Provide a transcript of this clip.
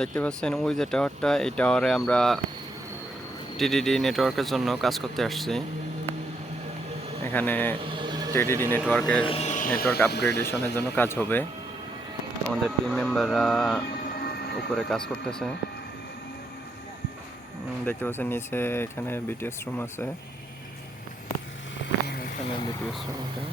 দেখতে পাচ্ছেন ওই যে টাওয়ারটা, এই টাওয়ারে আমরা টিডিডি নেটওয়ার্কের জন্য কাজ করতে আসছি। এখানে টিডিডি নেটওয়ার্ক আপগ্রেডেশনের জন্য কাজ হবে। আমাদের টিম মেম্বাররা উপরে কাজ করতেছে। দেখতে পাচ্ছেন নিচে এখানে বিটিএস রুম আছে, এখানে বিটিএস রুম এটা।